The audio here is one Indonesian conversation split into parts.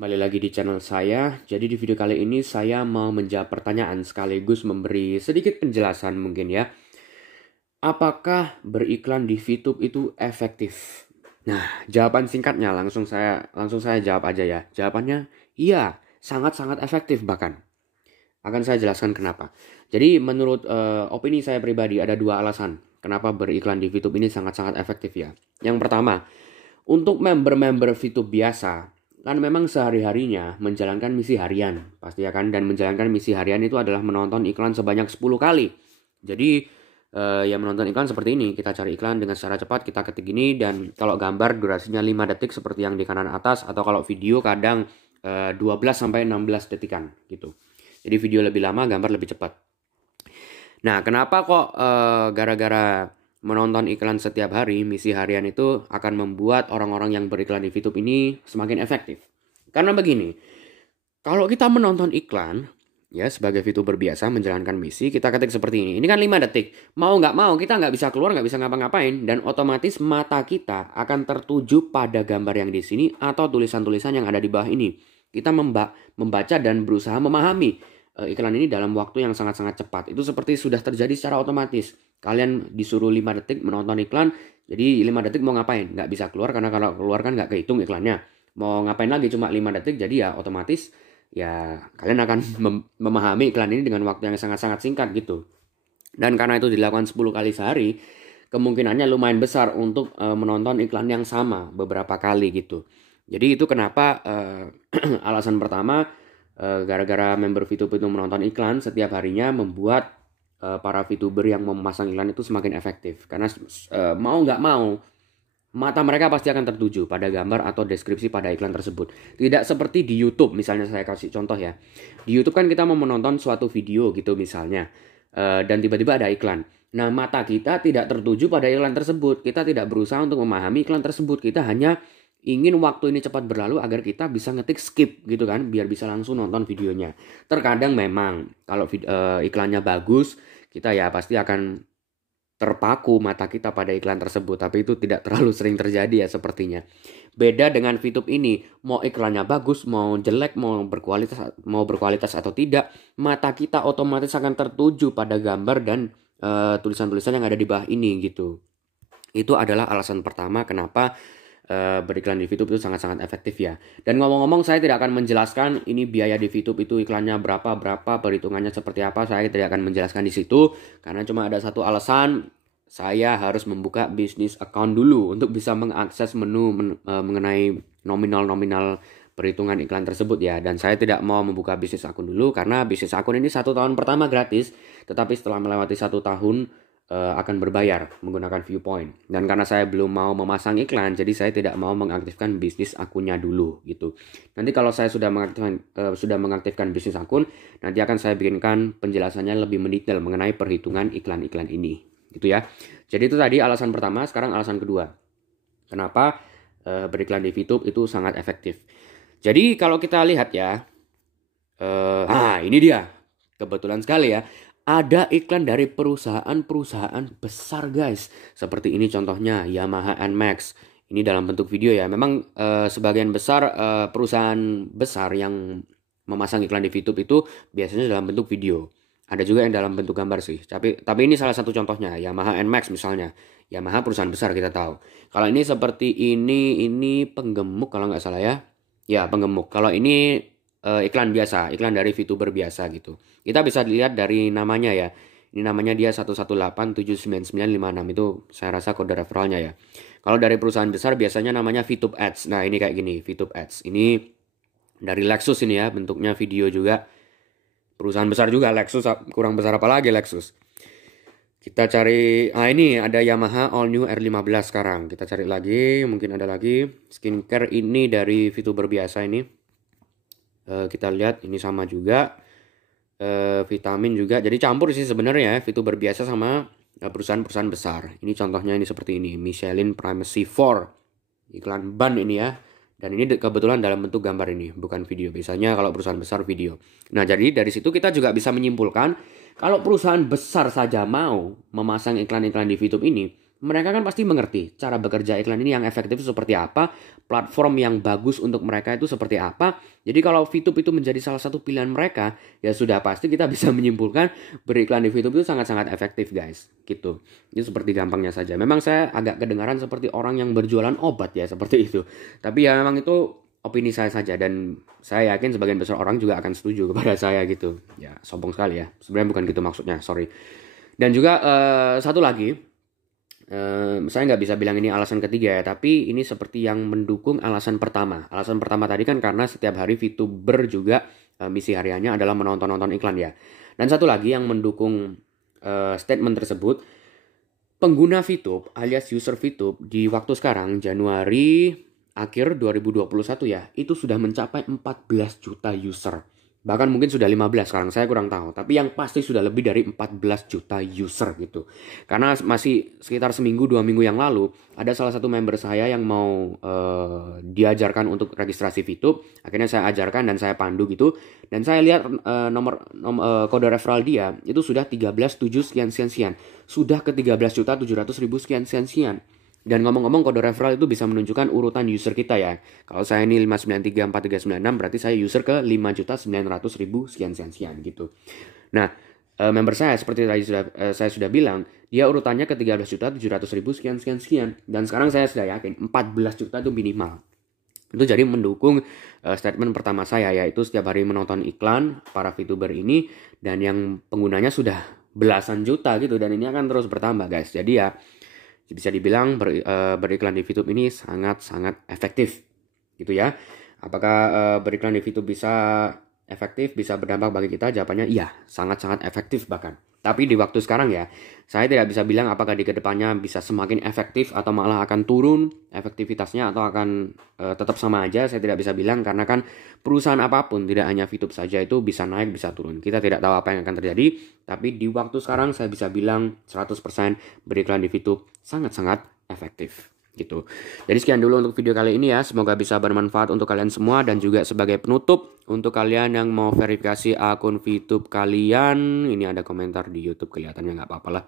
Kembali lagi di channel saya. Jadi di video kali ini saya mau menjawab pertanyaan sekaligus memberi sedikit penjelasan mungkin ya. Apakah beriklan di VTube itu efektif? Nah, jawaban singkatnya langsung saya jawab aja ya. Jawabannya iya, sangat-sangat efektif bahkan. Akan saya jelaskan kenapa. Jadi menurut opini saya pribadi ada dua alasan kenapa beriklan di VTube ini sangat-sangat efektif ya. Yang pertama, untuk member-member VTube biasa, kan memang sehari-harinya menjalankan misi harian, pasti ya kan, dan menjalankan misi harian itu adalah menonton iklan sebanyak 10 kali. Jadi yang menonton iklan seperti ini, kita cari iklan dengan secara cepat, kita ketik ini, dan kalau gambar durasinya 5 detik seperti yang di kanan atas, atau kalau video kadang 12 sampai 16 detikan gitu. Jadi video lebih lama, gambar lebih cepat. Nah, kenapa kok gara-gara menonton iklan setiap hari, misi harian itu akan membuat orang-orang yang beriklan di VTube ini semakin efektif? Karena begini, kalau kita menonton iklan, ya sebagai VTuber biasa menjalankan misi, kita ketik seperti ini. Ini kan 5 detik. Mau nggak mau, kita nggak bisa keluar, nggak bisa ngapa-ngapain. Dan otomatis mata kita akan tertuju pada gambar yang di sini atau tulisan-tulisan yang ada di bawah ini. Kita membaca dan berusaha memahami iklan ini dalam waktu yang sangat-sangat cepat. Itu seperti sudah terjadi secara otomatis. Kalian disuruh 5 detik menonton iklan, jadi 5 detik mau ngapain? Nggak bisa keluar, karena kalau keluar kan nggak kehitung iklannya. Mau ngapain lagi cuma 5 detik, jadi ya otomatis ya kalian akan memahami iklan ini dengan waktu yang sangat-sangat singkat gitu. Dan karena itu dilakukan 10 kali sehari, kemungkinannya lumayan besar untuk menonton iklan yang sama beberapa kali gitu. Jadi itu kenapa alasan pertama, gara-gara member VTube itu menonton iklan setiap harinya membuat para VTuber yang memasang iklan itu semakin efektif. Karena mau nggak mau, mata mereka pasti akan tertuju pada gambar atau deskripsi pada iklan tersebut. Tidak seperti di YouTube, misalnya saya kasih contoh ya. Di YouTube kan kita mau menonton suatu video gitu misalnya, dan tiba-tiba ada iklan. Nah, mata kita tidak tertuju pada iklan tersebut. Kita tidak berusaha untuk memahami iklan tersebut. Kita hanya ingin waktu ini cepat berlalu agar kita bisa ngetik skip gitu kan, biar bisa langsung nonton videonya. Terkadang memang kalau iklannya bagus, kita ya pasti akan terpaku mata kita pada iklan tersebut, tapi itu tidak terlalu sering terjadi ya sepertinya. Beda dengan VTube ini, mau iklannya bagus, mau jelek, mau berkualitas atau tidak, mata kita otomatis akan tertuju pada gambar dan tulisan-tulisan yang ada di bawah ini gitu. Itu adalah alasan pertama kenapa beriklan di VTube itu sangat-sangat efektif ya. Dan ngomong-ngomong, saya tidak akan menjelaskan ini biaya di VTube itu iklannya berapa, perhitungannya seperti apa. Saya tidak akan menjelaskan di situ karena cuma ada satu alasan, saya harus membuka bisnis account dulu untuk bisa mengakses menu mengenai nominal perhitungan iklan tersebut ya. Dan saya tidak mau membuka bisnis akun dulu karena bisnis akun ini 1 tahun pertama gratis, tetapi setelah melewati 1 tahun akan berbayar menggunakan Viewpoint. Dan karena saya belum mau memasang iklan, jadi saya tidak mau mengaktifkan bisnis akunnya dulu gitu. Nanti kalau saya sudah mengaktifkan bisnis akun, nanti akan saya bikinkan penjelasannya lebih mendetail mengenai perhitungan iklan-iklan ini gitu ya. Jadi itu tadi alasan pertama. Sekarang alasan kedua, kenapa beriklan di VTube itu sangat efektif. Jadi kalau kita lihat ya, ini dia, kebetulan sekali ya, ada iklan dari perusahaan-perusahaan besar guys. Seperti ini contohnya, Yamaha NMAX. Ini dalam bentuk video ya. Memang sebagian besar perusahaan besar yang memasang iklan di VTube itu biasanya dalam bentuk video. Ada juga yang dalam bentuk gambar sih. Tapi ini salah satu contohnya, Yamaha NMAX misalnya. Yamaha perusahaan besar kita tahu. Kalau ini seperti ini penggemuk kalau nggak salah ya. Ya, penggemuk. Kalau ini iklan biasa, iklan dari VTuber biasa gitu. Kita bisa dilihat dari namanya ya. Ini namanya dia 118799956, itu saya rasa kode referralnya ya. Kalau dari perusahaan besar biasanya namanya VTube Ads. Nah, ini kayak gini, VTube Ads. Ini dari Lexus ini ya, bentuknya video juga. Perusahaan besar juga Lexus, kurang besar apa lagi Lexus. Kita cari, ini ada Yamaha All New R15 sekarang. Kita cari lagi, mungkin ada lagi. Skincare ini dari VTuber biasa ini. Kita lihat ini sama juga, vitamin juga, jadi campur sih sebenarnya VTuber biasa sama perusahaan-perusahaan besar. Ini contohnya ini seperti ini, Michelin Primacy 4, iklan ban ini ya. Dan ini kebetulan dalam bentuk gambar ini, bukan video. Biasanya kalau perusahaan besar video. Nah, jadi dari situ kita juga bisa menyimpulkan kalau perusahaan besar saja mau memasang iklan-iklan di VTube ini, mereka kan pasti mengerti cara bekerja iklan ini yang efektif seperti apa, platform yang bagus untuk mereka itu seperti apa. Jadi kalau VTube itu menjadi salah satu pilihan mereka, ya sudah pasti kita bisa menyimpulkan beriklan di VTube itu sangat-sangat efektif guys, gitu. Itu seperti gampangnya saja. Memang saya agak kedengaran seperti orang yang berjualan obat ya, seperti itu. Tapi ya memang itu opini saya saja, dan saya yakin sebagian besar orang juga akan setuju kepada saya gitu. Ya sombong sekali ya, sebenarnya bukan gitu maksudnya, sorry. Dan juga satu lagi, saya nggak bisa bilang ini alasan ketiga ya, tapi ini seperti yang mendukung alasan pertama. Alasan pertama tadi kan karena setiap hari VTuber juga misi hariannya adalah menonton iklan ya. Dan satu lagi yang mendukung statement tersebut, pengguna VTube alias user VTube di waktu sekarang Januari akhir 2021 ya, itu sudah mencapai 14 juta user. Bahkan mungkin sudah 15 sekarang, saya kurang tahu. Tapi yang pasti sudah lebih dari 14 juta user gitu. Karena masih sekitar seminggu, 2 minggu yang lalu, ada salah satu member saya yang mau diajarkan untuk registrasi VTube. Akhirnya saya ajarkan dan saya pandu gitu. Dan saya lihat kode referral dia, itu sudah 13.7 sekian-sekian. Sudah ke 13.700.000 sekian-sekian. Dan ngomong-ngomong, kode referral itu bisa menunjukkan urutan user kita ya. Kalau saya ini 5934396, berarti saya user ke 5.900.000 sekian-sekian gitu. Nah, member saya seperti tadi saya sudah bilang, dia urutannya ke 13.700.000 sekian-sekian. Dan sekarang saya sudah yakin 14 juta itu minimal. Itu jadi mendukung statement pertama saya, yaitu setiap hari menonton iklan para VTuber ini, dan yang penggunanya sudah belasan juta gitu, dan ini akan terus bertambah guys. Jadi ya bisa dibilang beriklan di VTube ini sangat-sangat efektif gitu ya. Apakah beriklan di VTube bisa efektif, bisa berdampak bagi kita? Jawabannya iya, sangat-sangat efektif bahkan. Tapi di waktu sekarang ya, saya tidak bisa bilang apakah di kedepannya bisa semakin efektif atau malah akan turun efektivitasnya atau akan tetap sama aja. Saya tidak bisa bilang karena kan perusahaan apapun, tidak hanya VTube saja, itu bisa naik bisa turun. Kita tidak tahu apa yang akan terjadi. Tapi di waktu sekarang saya bisa bilang 100% beriklan di VTube sangat-sangat efektif gitu. Jadi sekian dulu untuk video kali ini ya. Semoga bisa bermanfaat untuk kalian semua, dan juga sebagai penutup untuk kalian yang mau verifikasi akun VTube kalian, ini ada komentar di YouTube kelihatannya, nggak apa-apa lah.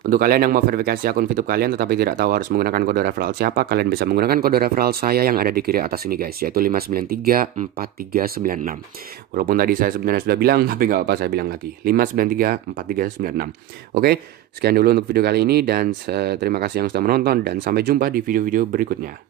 Untuk kalian yang mau verifikasi akun VTube kalian tetapi tidak tahu harus menggunakan kode referral siapa, kalian bisa menggunakan kode referral saya yang ada di kiri atas ini guys, yaitu 5934396. Walaupun tadi saya sebenarnya sudah bilang, tapi nggak apa, saya bilang lagi 5934396. Oke, sekian dulu untuk video kali ini, dan terima kasih yang sudah menonton, dan sampai jumpa di video-video berikutnya.